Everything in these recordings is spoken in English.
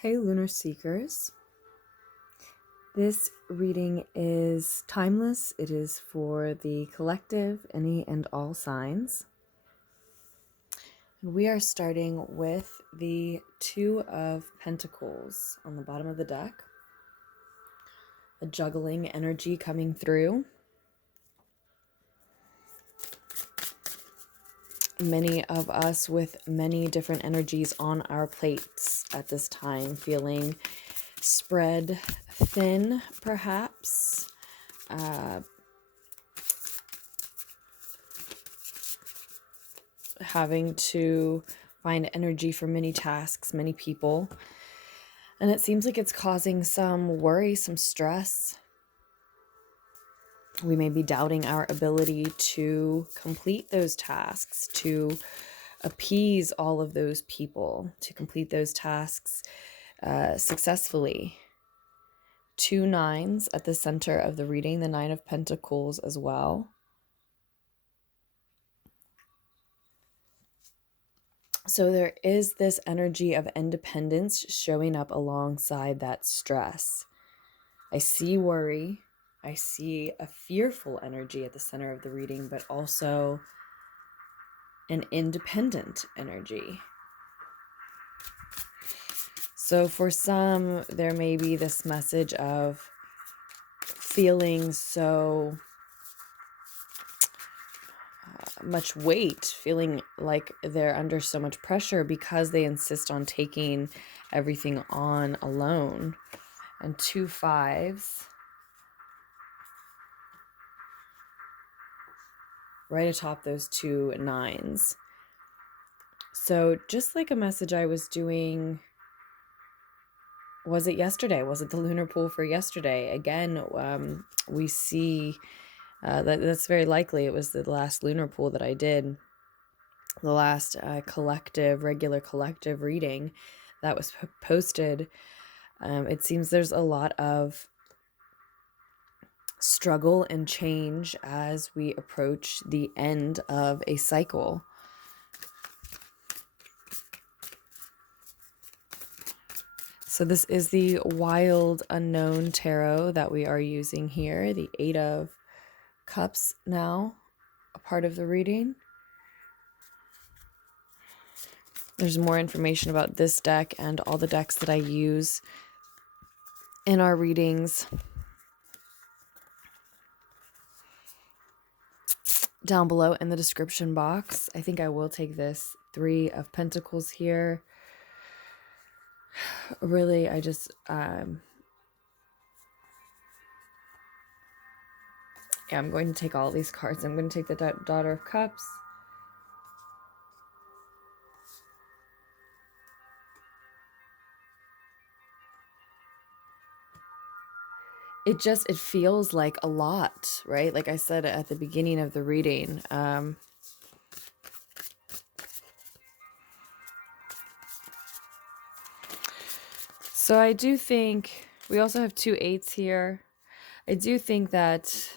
Hey Lunar Seekers, this reading is timeless. It is for the collective, any and all signs. We are starting with the Two of Pentacles on the bottom of the deck. A juggling energy coming through. Many of us with many different energies on our plates at this time, feeling spread thin, perhaps. Having to find energy for many tasks, many people. And it seems like it's causing some worry, some stress. We may be doubting our ability to complete those tasks, to appease all of those people, to complete those tasks successfully. 2 nines at the center of the reading, the 9 of Pentacles as well. So there is this energy of independence showing up alongside that stress. I see worry. I see a fearful energy at the center of the reading, but also an independent energy. So for some, there may be this message of feeling so much weight, feeling like they're under so much pressure because they insist on taking everything on alone. And 2 5s right atop those 2 9s. So just like a message I was doing, was it yesterday? Was it the lunar pool for yesterday? Again, we see that's very likely it was the last lunar pool that I did, the last regular collective reading that was posted. It seems there's a lot of struggle and change as we approach the end of a cycle. So this is the Wild Unknown Tarot that we are using here, the 8 of Cups now, a part of the reading. There's more information about this deck and all the decks that I use in our readings down below in the description box. I think I will take this 3 of Pentacles here. Really, I just I'm going to take all these cards. I'm going to take the Daughter of Cups. It feels like a lot, right? Like I said at the beginning of the reading. So I do think we also have 2 8s here. I do think that,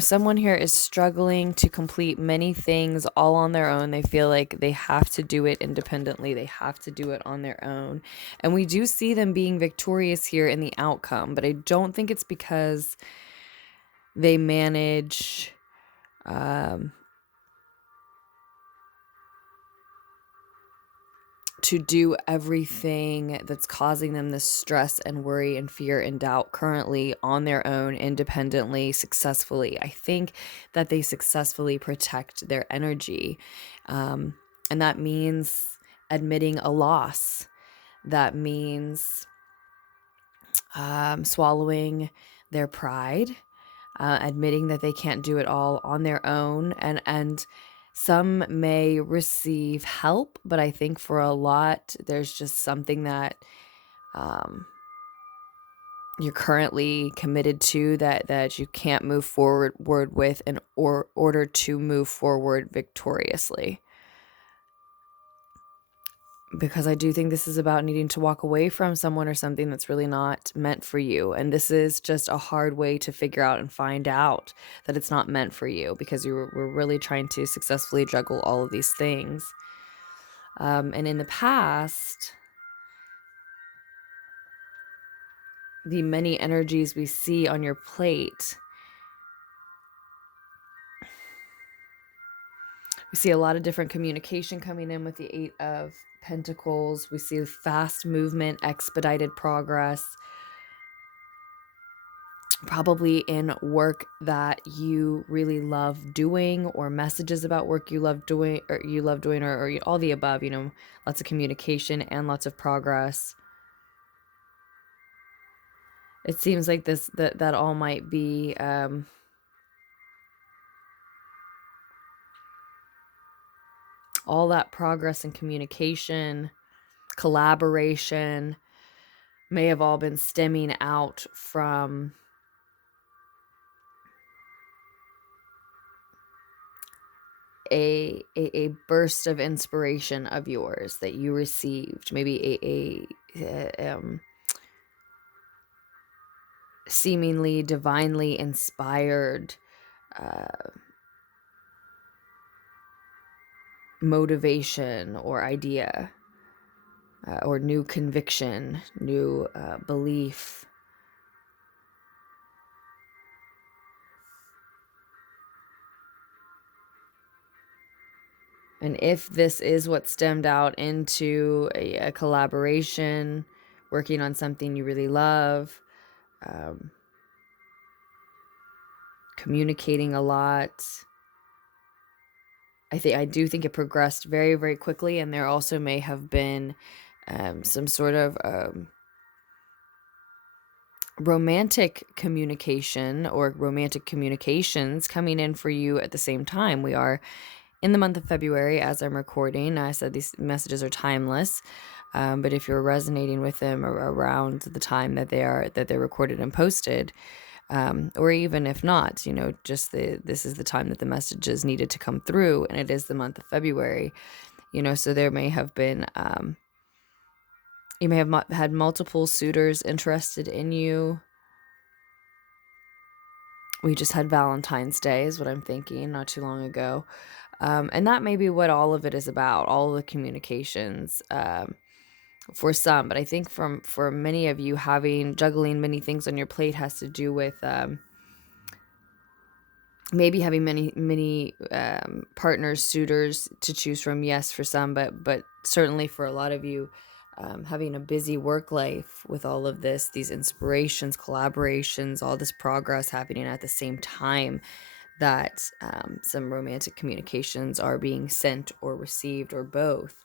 someone here is struggling to complete many things all on their own. They feel like they have to do it independently. They have to do it on their own. And we do see them being victorious here in the outcome, but I don't think it's because they manage to do everything that's causing them this stress and worry and fear and doubt currently on their own, independently, successfully. I think that they successfully protect their energy. And that means admitting a loss. That means swallowing their pride, admitting that they can't do it all on their own, and some may receive help, but I think for a lot, there's just something that you're currently committed to that you can't move forward with in order to move forward victoriously. Because I do think this is about needing to walk away from someone or something that's really not meant for you. And this is just a hard way to figure out and find out that it's not meant for you, because we're really trying to successfully juggle all of these things. And in the past, the many energies we see on your plate, we see a lot of different communication coming in with the Eight of Pentacles. We see fast movement, expedited progress, probably in work that you really love doing, or messages about work you love doing, or all the above, lots of communication and lots of progress. It seems like that all might be all that progress and communication, collaboration may have all been stemming out from a burst of inspiration of yours that you received, maybe a seemingly divinely inspired motivation or idea, or new conviction, new belief. And if this is what stemmed out into a collaboration, working on something you really love, communicating a lot, I do think it progressed very, very quickly, and there also may have been some sort of romantic communication or romantic communications coming in for you at the same time. We are in the month of February as I'm recording. I said these messages are timeless, but if you're resonating with them around the time that they're recorded and posted, or even if not, just this is the time that the messages needed to come through, and it is the month of February, so there may have been, you may have had multiple suitors interested in you. We just had Valentine's Day is what I'm thinking, not too long ago. And that may be what all of it is about, all the communications, for some. But I think for many of you, juggling many things on your plate has to do with maybe having many partners, suitors to choose from. Yes, for some, but certainly for a lot of you, having a busy work life with all of these inspirations, collaborations, all this progress happening at the same time, that some romantic communications are being sent or received, or both.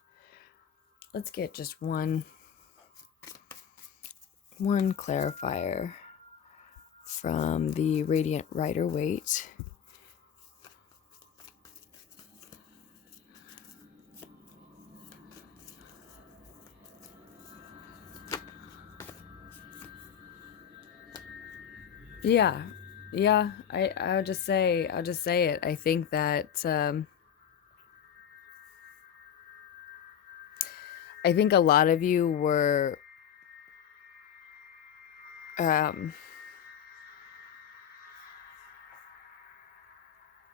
Let's get just one clarifier from the Radiant Rider-Waite. Yeah, I'll just say it. I think that I think a lot of you were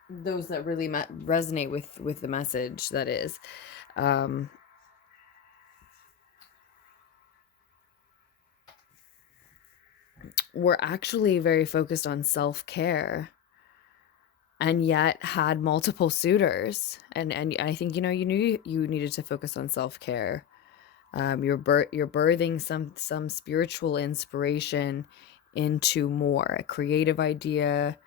those that really resonate with the message, that is, were actually very focused on self-care, and yet had multiple suitors, and I think you knew you needed to focus on self-care. You're birthing some spiritual inspiration into more a creative idea.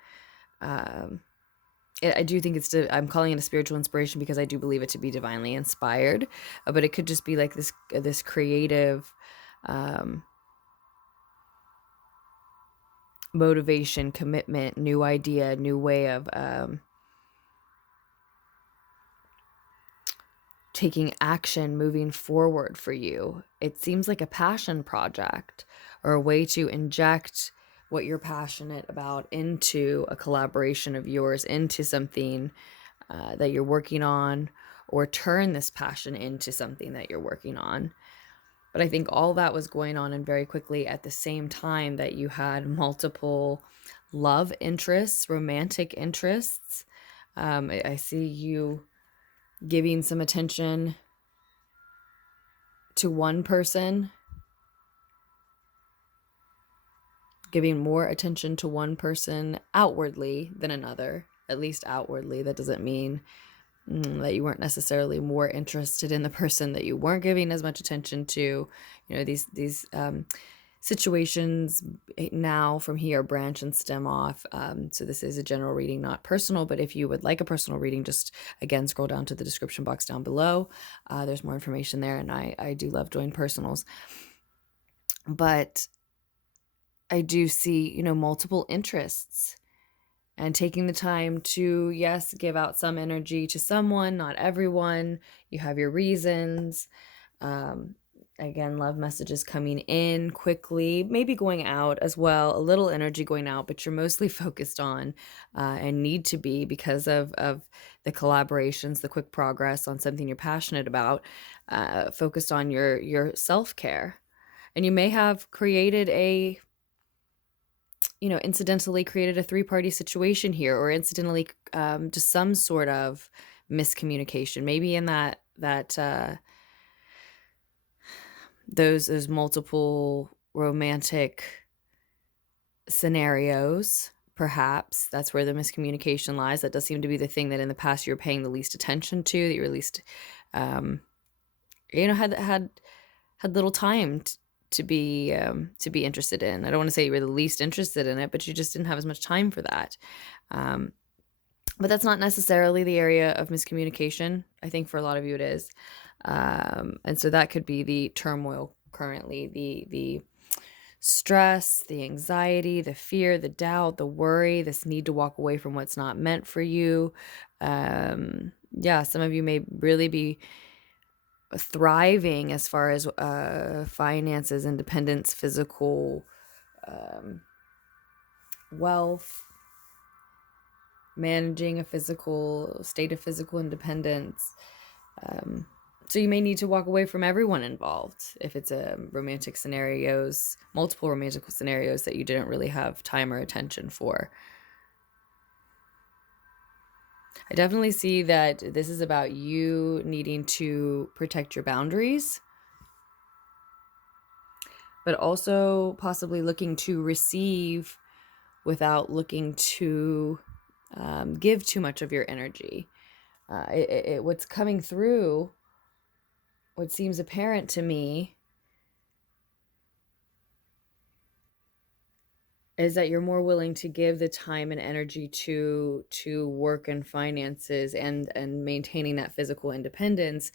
I do think I'm calling it a spiritual inspiration because I do believe it to be divinely inspired, but it could just be like this creative motivation, commitment, new idea, new way of taking action, moving forward for you. It seems like a passion project, or a way to inject what you're passionate about into a collaboration of yours, into something that you're working on, or turn this passion into something that you're working on. But I think all that was going on, and very quickly, at the same time that you had multiple love interests, romantic interests. I see you giving some attention to one person, giving more attention to one person outwardly than another, at least outwardly. That doesn't mean that you weren't necessarily more interested in the person that you weren't giving as much attention to. You know, these situations now from here branch and stem off. So this is a general reading, not personal, but if you would like a personal reading, just again, scroll down to the description box down below. There's more information there, and I do love doing personals. But I do see, you know, multiple interests, and taking the time to, yes, give out some energy to someone, not everyone. You have your reasons. Again, love messages coming in quickly, maybe going out as well, a little energy going out, but you're mostly focused on and need to be, because of the collaborations, the quick progress on something you're passionate about, focused on your self-care. And you may have created incidentally created a three-party situation here, or incidentally just some sort of miscommunication, maybe in that those multiple romantic scenarios. Perhaps that's where the miscommunication lies. That does seem to be the thing that in the past you're paying the least attention to, that you're least had little time to be interested in. I don't want to say you were the least interested in it, but you just didn't have as much time for that. But that's not necessarily the area of miscommunication. I think for a lot of you it is. And so that could be the turmoil currently, the stress, the anxiety, the fear, the doubt, the worry, this need to walk away from what's not meant for you. Some of you may really be thriving as far as finances, independence, physical wealth, managing a physical state of physical independence. So you may need to walk away from everyone involved if it's multiple romantic scenarios that you didn't really have time or attention for. I definitely see that this is about you needing to protect your boundaries, but also possibly looking to receive without looking to give too much of your energy. What's coming through, what seems apparent to me, is that you're more willing to give the time and energy to work and finances and maintaining that physical independence,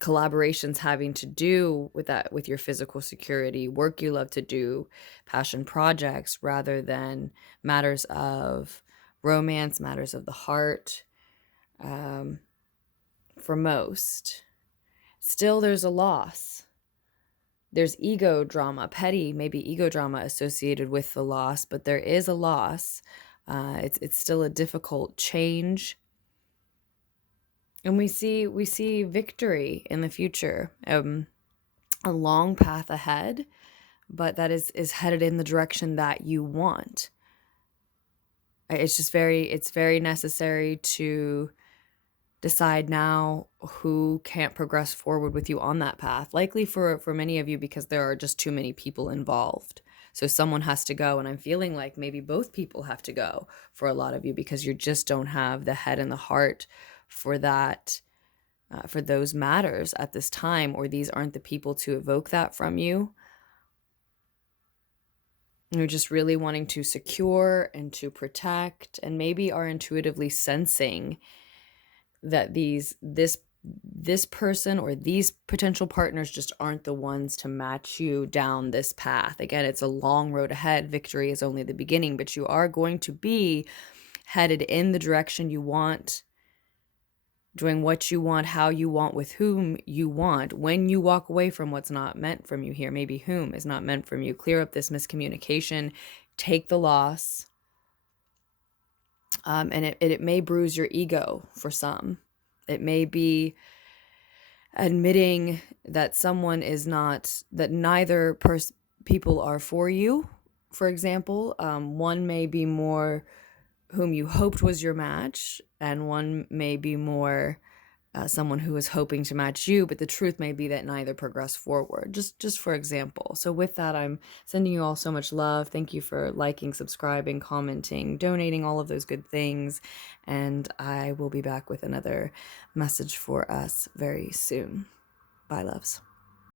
collaborations having to do with that, with your physical security, work you love to do, passion projects, rather than matters of romance, matters of the heart. For most, still there's a loss. There's ego drama, petty, maybe ego drama associated with the loss, but there is a loss. It's still a difficult change. And we see victory in the future, a long path ahead, but that is headed in the direction that you want. It's very necessary to decide now who can't progress forward with you on that path. Likely for many of you, because there are just too many people involved. So someone has to go, and I'm feeling like maybe both people have to go for a lot of you, because you just don't have the head and the heart for that, for those matters at this time, or these aren't the people to evoke that from you. You're just really wanting to secure and to protect, and maybe are intuitively sensing that this person or these potential partners just aren't the ones to match you down this path. Again, it's a long road ahead. Victory is only the beginning, but you are going to be headed in the direction you want, doing what you want, how you want, with whom you want. When you walk away from what's not meant from you here, maybe whom is not meant from you, clear up this miscommunication, take the loss. And it may bruise your ego for some. It may be admitting that someone is not, that neither people are for you, for example. One may be more whom you hoped was your match, and one may be more someone who is hoping to match you, but the truth may be that neither progress forward, just for example. So with that, I'm sending you all so much love. Thank you for liking, subscribing, commenting, donating, all of those good things. And I will be back with another message for us very soon. Bye, loves.